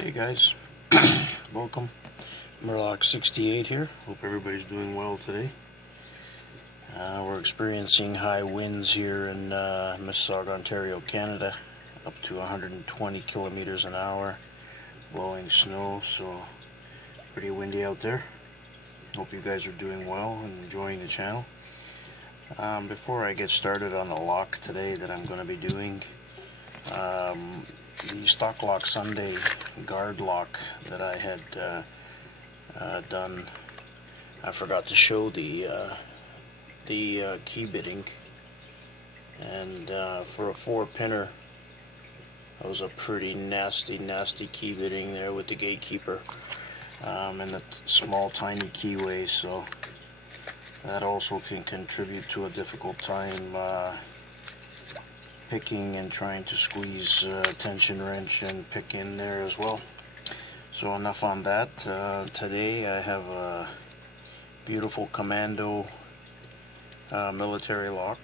Hey guys, welcome. Mur-Lock 68 here. Hope everybody's doing well today. We're experiencing high winds here in Mississauga, Ontario, Canada, up to 120 kilometers an hour, blowing snow, so pretty windy out there. Hope you guys are doing well and enjoying the channel. Before I get started on the lock today that I'm going to be doing, the stock lock Sunday guard lock that I had done, I forgot to show the key bitting, and for a 4-pinner, that was a pretty nasty key bitting there with the gatekeeper and the small tiny keyway, so that also can contribute to a difficult time picking and trying to squeeze tension wrench and pick in there as well. So enough on that. Today I have a beautiful Commando military lock,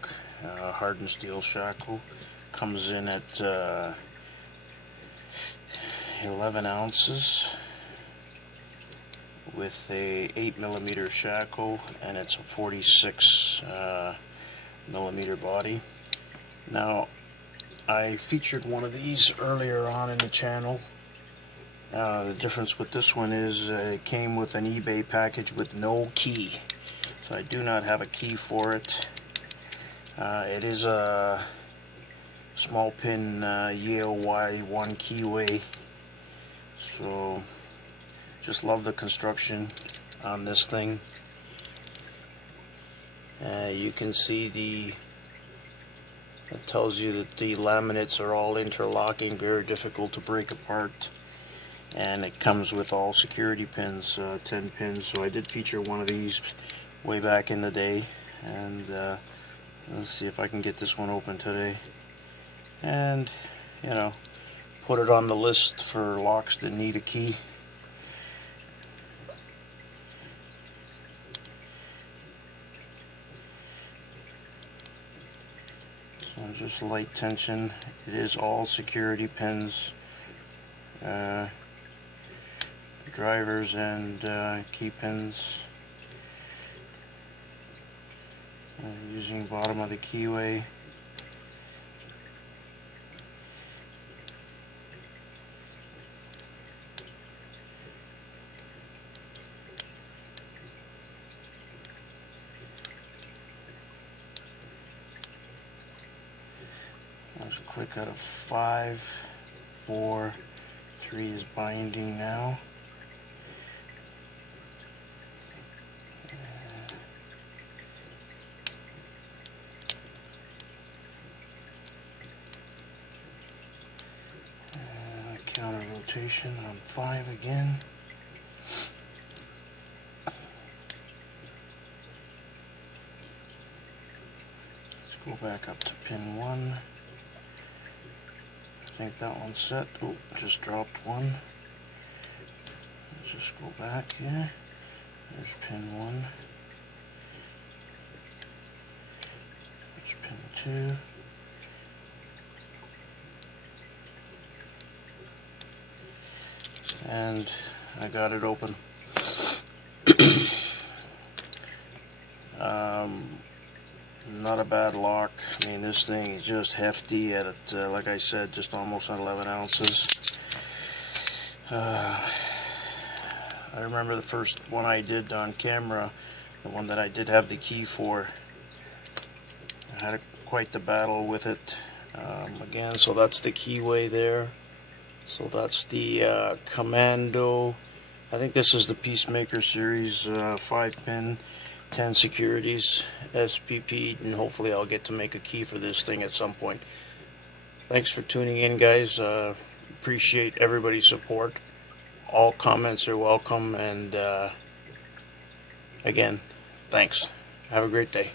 hardened steel shackle. Comes in at 11 ounces with a 8mm shackle, and it's a 46 millimeter body. Now, I featured one of these earlier on in the channel. The difference with this one is it came with an eBay package with no key, so I do not have a key for it. It is a small pin Yale Y1 keyway, so just love the construction on this thing. You can see it tells you that the laminates are all interlocking, very difficult to break apart, and it comes with all security pins, 10 pins. So I did feature one of these way back in the day, and let's see if I can get this one open today, and put it on the list for locks that need a key. Just light tension. It is all security pins, drivers and key pins. Using bottom of the keyway. Let's click out of 5, 4, 3 is binding now. Counter rotation on 5 again. Let's go back up to pin 1. I think that one's set. Oh, just dropped one. Let's just go back here. There's pin 1. There's pin 2. And I got it open. Not a bad lock. I mean, this thing is just hefty at, like I said, just almost 11 ounces. I remember the first one I did on camera, the one that I did have the key for. I had quite the battle with it. Again, so that's the keyway there. So that's the Commando. I think this is the Peacemaker series, 5-pin, 10 securities, SPP, and hopefully I'll get to make a key for this thing at some point. Thanks for tuning in, guys. Appreciate everybody's support. All comments are welcome, and again, thanks. Have a great day.